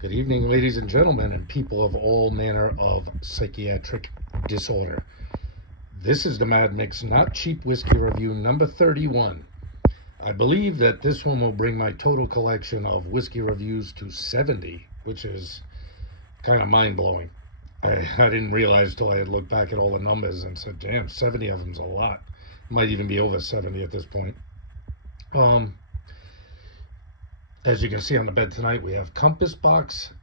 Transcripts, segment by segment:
Good evening, ladies and gentlemen, and people of all manner of psychiatric disorder. This is the Mad Mix Not Cheap Whiskey Review number 31. I believe that this one will bring my total collection of whiskey reviews to 70, which is kind of mind blowing. I didn't realize till I had looked back at all the numbers and said, damn, 70 of them's a lot. Might even be over 70 at this point. Um, as you can see on the bed tonight, we have Compass Box,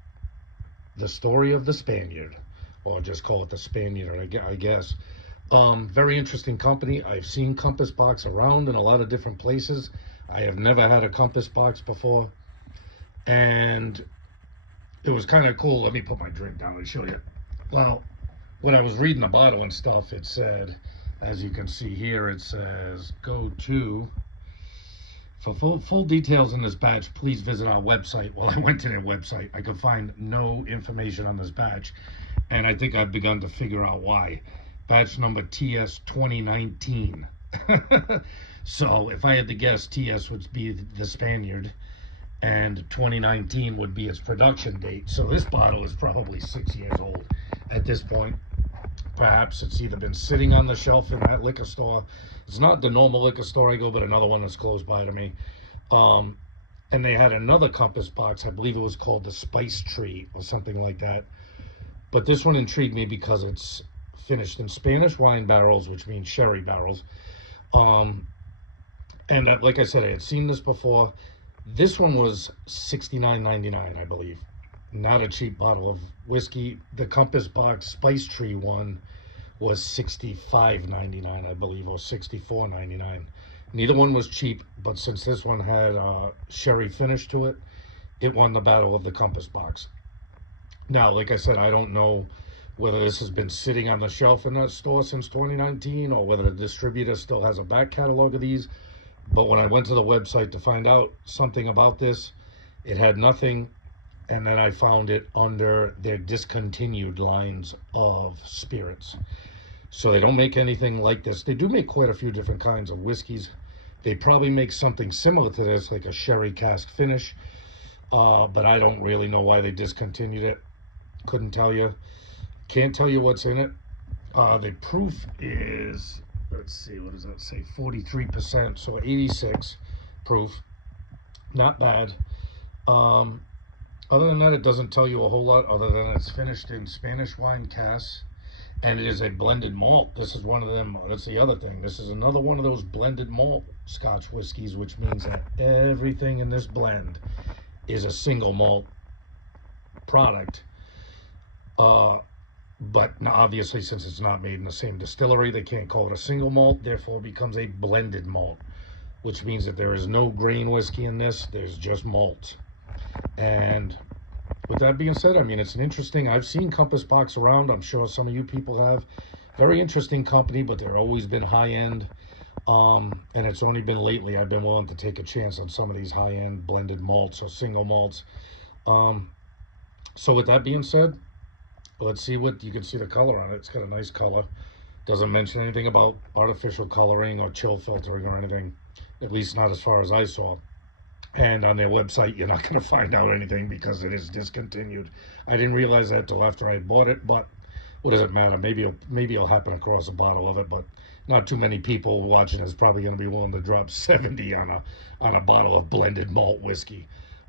The Story of the Spaniard, or just call it the Spaniard, I guess. Very interesting company. I've seen Compass Box around in a lot of different places. I have never had a Compass Box before, and it was kind of cool. Let me put my drink down and show you. Well, when I was reading the bottle and stuff, it said, as you can see here, it says, go to, for full details in this batch, please visit our website. Well, I went to their website. I could find no information on this batch, and I think I've begun to figure out why. Batch number TS 2019. So if I had to guess, TS would be the Spaniard, and 2019 would be its production date. So this bottle is probably 6 years old at this point. Perhaps it's either been sitting on the shelf in that liquor store. It's not the normal liquor store I go, but another one that's close by to me. And they had another Compass Box. I believe it was called the Spice Tree or something like that. But this one intrigued me because it's finished in Spanish wine barrels, which means sherry barrels. And like I said, I had seen this before. This one was $69.99, I believe. Not a cheap bottle of whiskey. The Compass Box Spice Tree one was $65.99, I believe, or $64.99. Neither one was cheap, but since this one had a sherry finish to it, it won the battle of the Compass Box. Now, like I said, I don't know whether this has been sitting on the shelf in that store since 2019 or whether the distributor still has a back catalog of these. But when I went to the website to find out something about this, it had nothing. And then I found it under their discontinued lines of spirits. So they don't make anything like this. They do make quite a few different kinds of whiskeys. They probably make something similar to this, like a sherry cask finish. But I don't really know why they discontinued it. Couldn't tell you. Can't tell you what's in it. The proof is, let's see, what does that say? 43%, so 86 proof. Not bad. Other than that, it doesn't tell you a whole lot other than it's finished in Spanish wine casks, and it is a blended malt. This is one of them. That's the other thing. This is another one of those blended malt Scotch whiskeys, which means that everything in this blend is a single malt product. But obviously, since it's not made in the same distillery, they can't call it a single malt. Therefore, it becomes a blended malt, which means that there is no grain whiskey in this. There's just malt. And with that being said, I mean, it's an interesting, I've seen Compass Box around. I'm sure some of you people have. Very interesting company, but they've always been high end. And it's only been lately I've been willing to take a chance on some of these high end blended malts or single malts. So with that being said, let's see what you can see the color on it. It's got a nice color. Doesn't mention anything about artificial coloring or chill filtering or anything, at least not as far as I saw. And on their website, you're not going to find out anything because it is discontinued. I didn't realize that till after I bought it, but what does it matter? Maybe it'll happen across a bottle of it, but not too many people watching is probably going to be willing to drop 70 on a bottle of blended malt whiskey.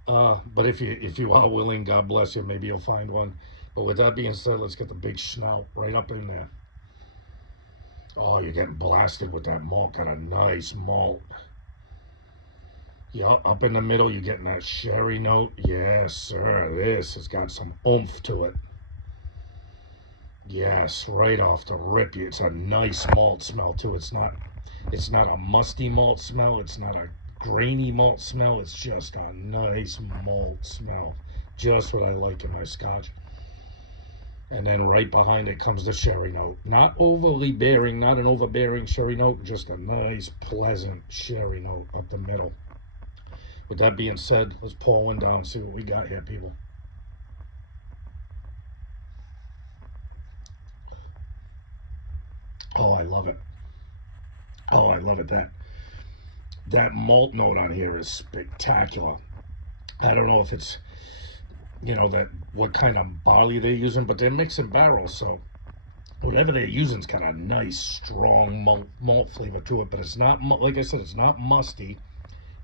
But if you are willing, God bless you. Maybe you'll find one. But with that being said, let's get the big snout right up in there. Oh, you're getting blasted with that malt. Got a nice malt. Yeah, up in the middle, you're getting that sherry note. Yes, sir. This has got some oomph to it. Yes, right off the rip. It's a nice malt smell too. It's not a musty malt smell. It's not a grainy malt smell. It's just a nice malt smell. Just what I like in my scotch. And then right behind it comes the sherry note. Not overly bearing, not an overbearing sherry note, just a nice, pleasant sherry note up the middle. With that being said, let's pour one down and see what we got here, people. Oh, I love it. Oh, I love it. That malt note on here is spectacular. I don't know if it's that what kind of barley they're using, but they're mixing barrels, so whatever they're using's got a nice strong malt flavor to it. But it's not, like I said, it's not musty,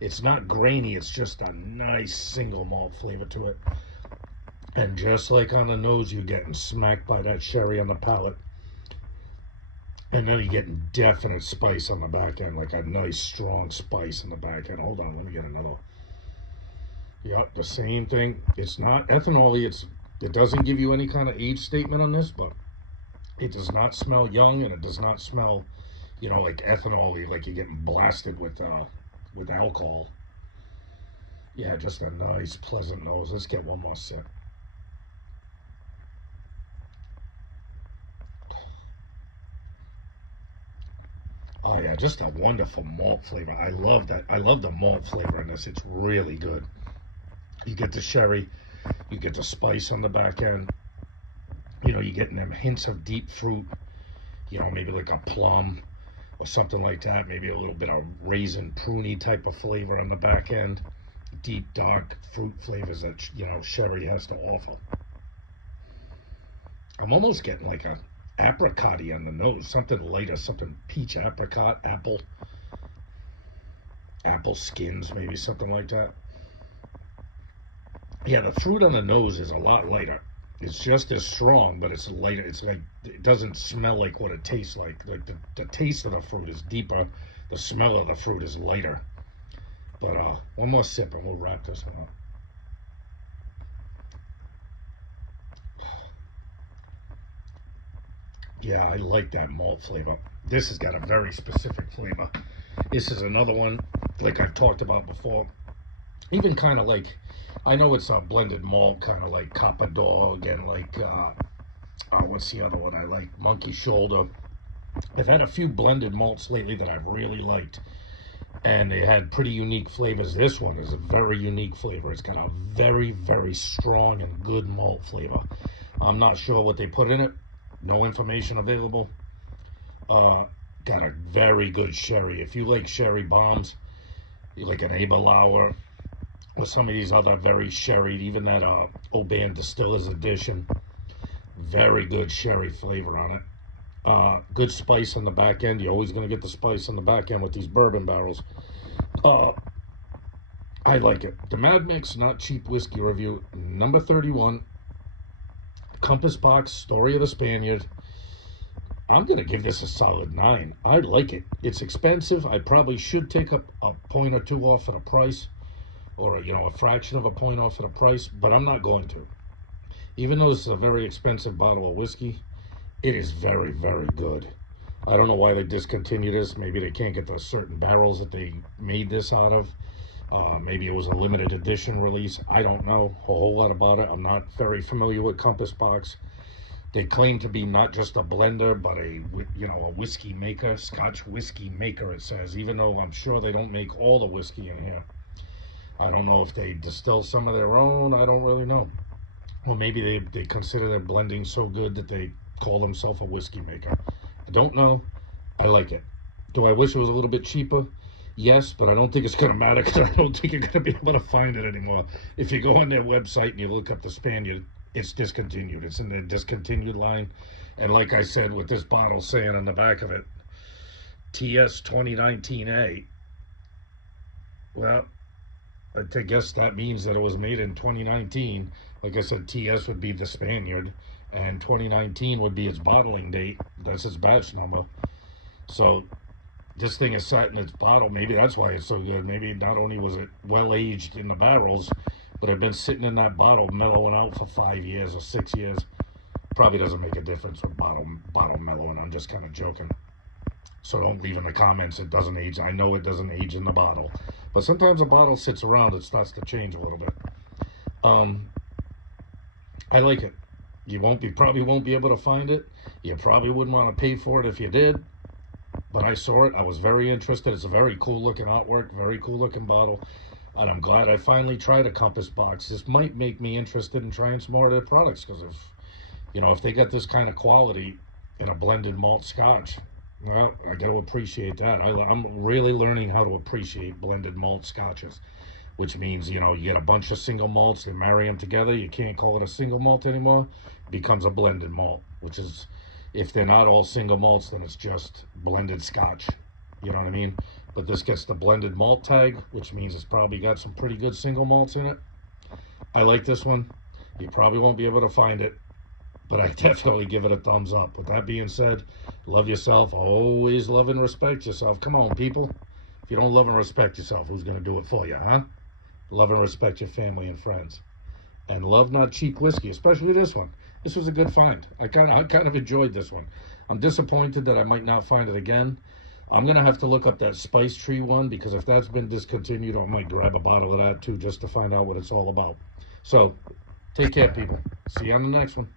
it's not grainy. It's just a nice single malt flavor to it. And just like on the nose, you're getting smacked by that sherry on the palate. And then you're getting definite spice on the back end, like a nice strong spice in the back end. Hold on, let me get another. Yep, the same thing. It's not ethanol. It doesn't give you any kind of age statement on this, but it does not smell young, and it does not smell, like ethanol, like you're getting blasted with alcohol. Yeah, just a nice, pleasant nose. Let's get one more sip. Oh yeah, just a wonderful malt flavor. I love that. I love the malt flavor in this. It's really good. You get the sherry, you get the spice on the back end. You're getting them hints of deep fruit. Maybe like a plum or something like that. Maybe a little bit of raisin, pruny type of flavor on the back end. Deep, dark fruit flavors that sherry has to offer. I'm almost getting like a apricot-y on the nose, something lighter, something peach, apricot, apple skins, maybe something like that. Yeah, the fruit on the nose is a lot lighter. It's just as strong, but it's lighter. It's like it doesn't smell like what it tastes like. Like the taste of the fruit is deeper. The smell of the fruit is lighter. But one more sip and we'll wrap this one up. Yeah, I like that malt flavor. This has got a very specific flavor. This is another one, like I've talked about before. Even kind of like, I know it's a blended malt, kind of like Copper Dog and like, what's the other one I like? Monkey Shoulder. I've had a few blended malts lately that I've really liked, and they had pretty unique flavors. This one is a very unique flavor. It's got a very, very strong and good malt flavor. I'm not sure what they put in it. No information available. Got a very good sherry. If you like sherry bombs, you like an Aberlour or some of these other very sherry, even that Oban Distiller's Edition, very good sherry flavor on it. Good spice on the back end. You're always going to get the spice on the back end with these bourbon barrels. I like it. The Mad Mix Not Cheap Whiskey Review, number 31, Compass Box Story of the Spaniard. I'm going to give this a solid 9. I like it. It's expensive. I probably should take a point or two off of the price, or a fraction of a point off of the price, but I'm not going to. Even though this is a very expensive bottle of whiskey, it is very, very good. I don't know why they discontinued this. Maybe they can't get the certain barrels that they made this out of. Maybe it was a limited edition release. I don't know a whole lot about it. I'm not very familiar with Compass Box. They claim to be not just a blender, but a whiskey maker, Scotch whiskey maker, it says, even though I'm sure they don't make all the whiskey in here. I don't know if they distill some of their own. I don't really know. Or maybe they consider their blending so good that they call themselves a whiskey maker. I don't know. I like it. Do I wish it was a little bit cheaper? Yes, but I don't think it's going to matter because I don't think you're going to be able to find it anymore. If you go on their website and you look up the Spaniard, it's discontinued. It's in the discontinued line. And like I said, with this bottle saying on the back of it, TS 2019A, well, I guess that means that it was made in 2019. Like I said, TS would be the Spaniard, and 2019 would be its bottling date. That's its batch number. So this thing is set in its bottle. Maybe that's why it's so good. Maybe not only was it well aged in the barrels, but it had been sitting in that bottle mellowing out for 5 years or 6 years. Probably doesn't make a difference with bottle mellowing. I'm just kind of joking. So don't leave in the comments it doesn't age. I know it doesn't age in the bottle, but sometimes a bottle sits around, it starts to change a little bit. I like it. Probably won't be able to find it. You probably wouldn't want to pay for it if you did. But I saw it. I was very interested. It's a very cool looking artwork, very cool looking bottle. And I'm glad I finally tried a Compass Box. This might make me interested in trying some more of their products, because if they got this kind of quality in a blended malt scotch, well, I got to appreciate that. I'm really learning how to appreciate blended malt scotches. which means, you know, you get a bunch of single malts and marry them together. You can't call it a single malt anymore. It becomes a blended malt, which is, if they're not all single malts, then it's just blended scotch. You know what I mean? But this gets the blended malt tag, which means it's probably got some pretty good single malts in it. I like this one. You probably won't be able to find it, but I definitely give it a thumbs up. With that being said, love yourself. Always love and respect yourself. Come on, people. If you don't love and respect yourself, who's going to do it for you, huh? Love and respect your family and friends. And love not cheap whiskey, especially this one. This was a good find. I kind of enjoyed this one. I'm disappointed that I might not find it again. I'm going to have to look up that Spice Tree one, because if that's been discontinued, I might grab a bottle of that too, just to find out what it's all about. So, take care, people. See you on the next one.